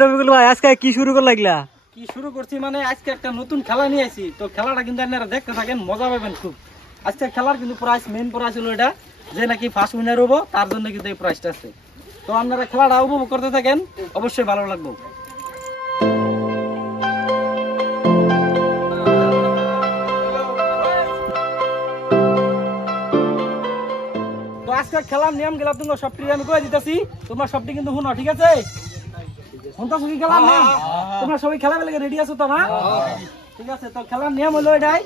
রবিকুল ভাই আজকে কি শুরু করে লাগলা? কি শুরু করছি মানে আজকে একটা নতুন খেলা নিয়ে আসি, তো খেলাটা কিন্তু আপনারা দেখতে থাকেন, মজা পাবেন খুব। আজকে খেলার কিন্তু প্রাইস, মেইন প্রাইস হলো এটা, যে নাকি ফার্স্ট উইনার হবো তার জন্য কিন্তু এই প্রাইসটা আছে। তো আপনারা খেলাটা উপভোগ করতে থাকেন, অবশ্যই ভালো লাগবে। তো আজকে খেলার নিয়ম গেলা তোমরা সবটি আমি কয়ে দিতেছি, তোমরা সবটি কিন্তু শুনো, ঠিক আছে? শুনতেছো কি খেলার নিয়ম? তোমরা সবাই খেলা বেলা রেডি আছো তো না? ঠিক আছে, তো খেলার নিয়ম হলো এটাই,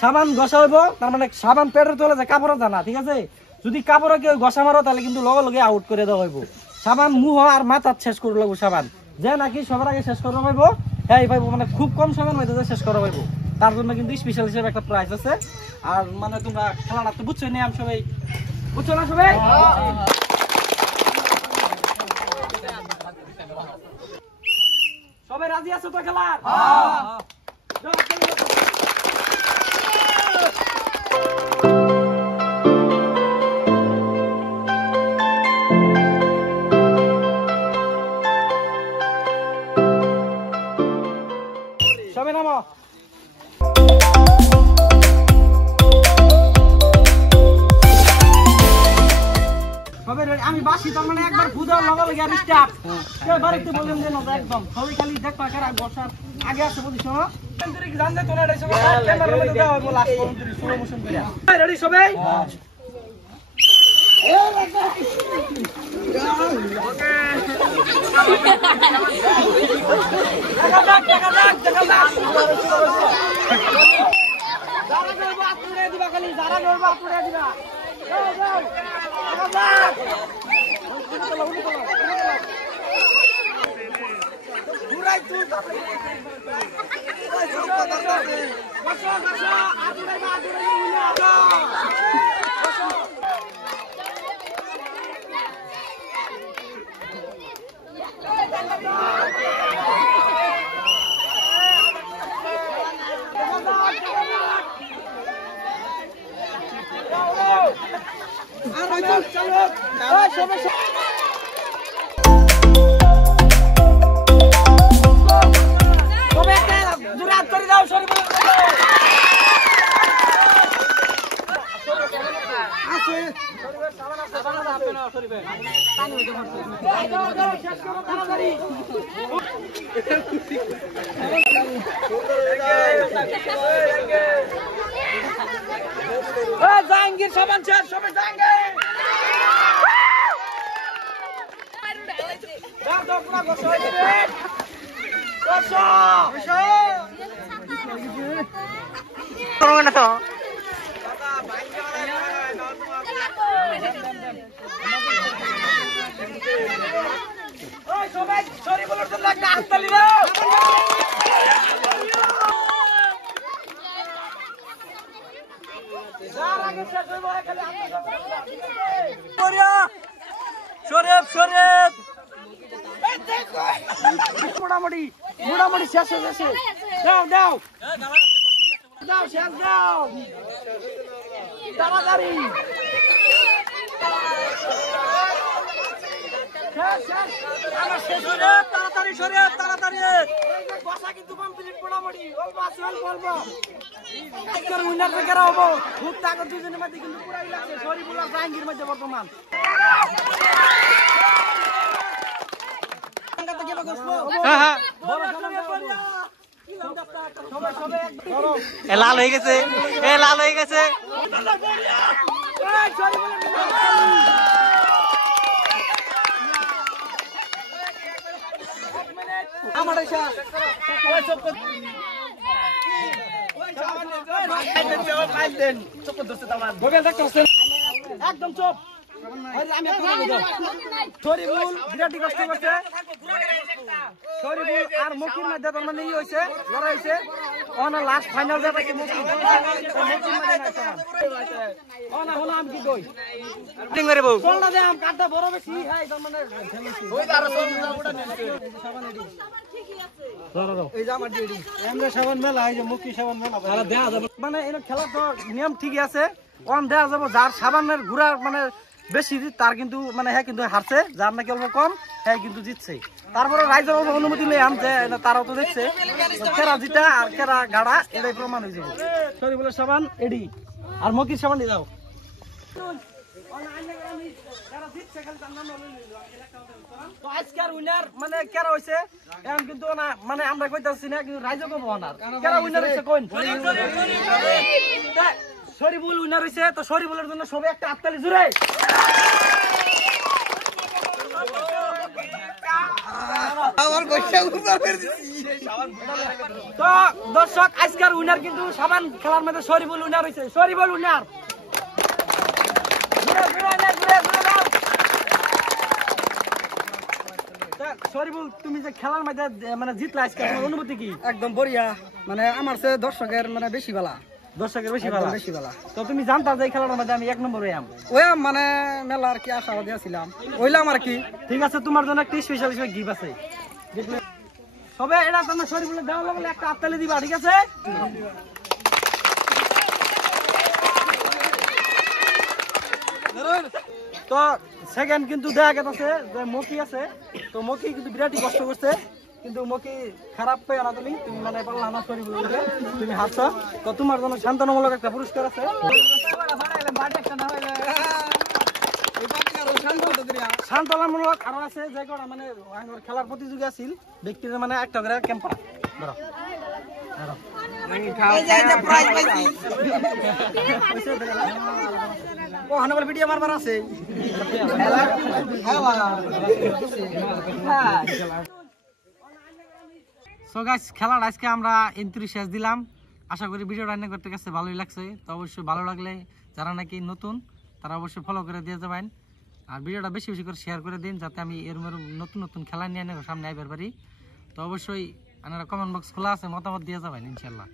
সাবান ঘষা হইব, তার মানে সাবান পেটের তলে যে কাপড় জানা, ঠিক আছে? যদি কাপড়ে কেউ ঘষা মারো তাহলে কিন্তু লগে লগে আউট করে দেওয়া হইব। সাবান মুহ আর মাথার শেষ করে লাগবো সাবান, যে নাকি সবার আগে শেষ করা হইব হ্যাঁ পাইবো, মানে খুব কম সময়ের মধ্যে শেষ করা হইব। তার জন্য কিন্তু স্পেশাল হিসেবে একটা প্রাইজ আছে। আর মানে তোমরা খেলাটা তো বুঝছো নিয়ম, সবাই বুঝছো না? সবাই সবাই রাজি আছো তো খেলার? সবাই নামো। আমি বাসি, তার মানে একবার ফুদার লগা লাগে আর স্টার্ট। কেউ বাড়িতে বললেন যে না, একদম সবাই খালি দেখো কারা বসার আগে আসে বুঝছো না? জানতে তো না, এটা সবাই ক্যামেরার মধ্যে দেওয়া হবে লাস্ট পর্যন্ত স্লো মোশন করে। রেডি সবাই? জাহাঙ্গীর সাবান শেষ, সবাই জাহাঙ্গীর সবাই সরি বলার জন্য একটা হাততালি দাও। মোটামুটি মোটামুটি শেষ হয়ে গেছে। দাও দাও দাও, শেষ দাও তাড়াতাড়ি। তাড়াতাড়ি সরে, তাড়াতাড়ি বসা কিন্তু কমপ্লিট মোটামুটি, অল্প আছে, অল্প অল্প উইনার থেকে হবো। খুব তাগত দুজনের মধ্যে কিন্তু পুরাই লাগছে, শরীফুল্লাহ জাহাঙ্গীর মধ্যে বর্তমান। লাল হয়ে গেছে, লাল হয়ে গেছে। আমার একদম চুপ। শরীফুল বিরাটি কষ্ট করছে, শরীফুল আর মুকির মধ্যে তার মানে ই হয়েছে, লড়াই হয়েছে। লাস্ট ফাইনাল আমি কি কই কাঠটা বড় বেশি মানে খেলা তো নিয়ম ঠিকই আছে, দেওয়া যাবো যার সাবানের ঘুরার মানে বেশি তার কিন্তু মানে হ্যাঁ কিন্তু হারছে, যার নাকি অল্প কম হ্যাঁ কিন্তু জিতছে। তারপরে রাইজের অল্প অনুমতি নিলাম যে তারাও তো দেখছে কেরা জিতা আর কেরা গাড়া, এটাই প্রমাণ হয়ে যাবে। শরীফুলের সাবান এডি আর মকির সাবান দিয়ে দাও। আজকের উইনার মানে কেরা হইছে এখন কিন্তু না মানে আমরা কইতাছি না, কিন্তু রাইজও কব না কেরা উইনার হইছে কোন শরীফুল উইনার হইছে। তো শরীফুলের জন্য সবাই একটা হাততালি জোরে। তো দর্শক আজকের উইনার কিন্তু সাবান খেলার মধ্যে শরীফুল উইনার হইছে। শরীফুল উইনার। শরীফুল তুমি যে খেলার মধ্যে মানে জিতলা আজকে তোমার অনুভূতি কি? একদম বড়িয়া, মানে আমার চেয়ে দর্শকের মানে বেশি ভালো, দর্শকের বেশি ভালো বেশি ভালো। তো তুমি জানতা যে এই খেলার মধ্যে আমি 1 নম্বর হইয়াম? ওই মানে মেলা আর কি আশাবাদী ছিলাম, ওইলাম আর কি। ঠিক আছে, তোমার জন্য একটা স্পেশাল গিফট আছে। সবে এটা তোমার শরীফুলের দেওয়া লাগলে একটা হাততালি দিবা, ঠিক আছে? তো সেকেন্ড কিন্তু দেখা গেছে যে মকি আছে, তো মকি কিন্তু বিরাটই কষ্ট করছে, কিন্তু মকি খারাপ পেয়ে না, তুমি তুমি মানে পারলা না শরীফুল, তুমি হাসছো। তো তোমার জন্য শান্তনামূলক একটা পুরস্কার আছে। শান্তনামূলক আরো আছে যে কটা মানে খেলার প্রতিযোগী আছিল ব্যক্তিদের মানে একটা করে ক্যাম্পার ধরো ভিডিও মারবার আছে। সো গাইস খেলার আজকে আমরা এন্ট্রি শেষ দিলাম। আশা করি ভিডিওটা রান্না করতে কাছে ভালোই লাগছে। তো অবশ্যই ভালো লাগলে যারা নাকি নতুন তারা অবশ্যই ফলো করে দিয়ে যাবেন, আর ভিডিওটা বেশি বেশি করে শেয়ার করে দিন যাতে আমি এরকম নতুন নতুন খেলা নিয়ে সামনে আইবার পারি। তো অবশ্যই আপনারা কমেন্ট বক্স খোলা আছে, মতামত দিয়ে যাবেন ইনশাল্লাহ।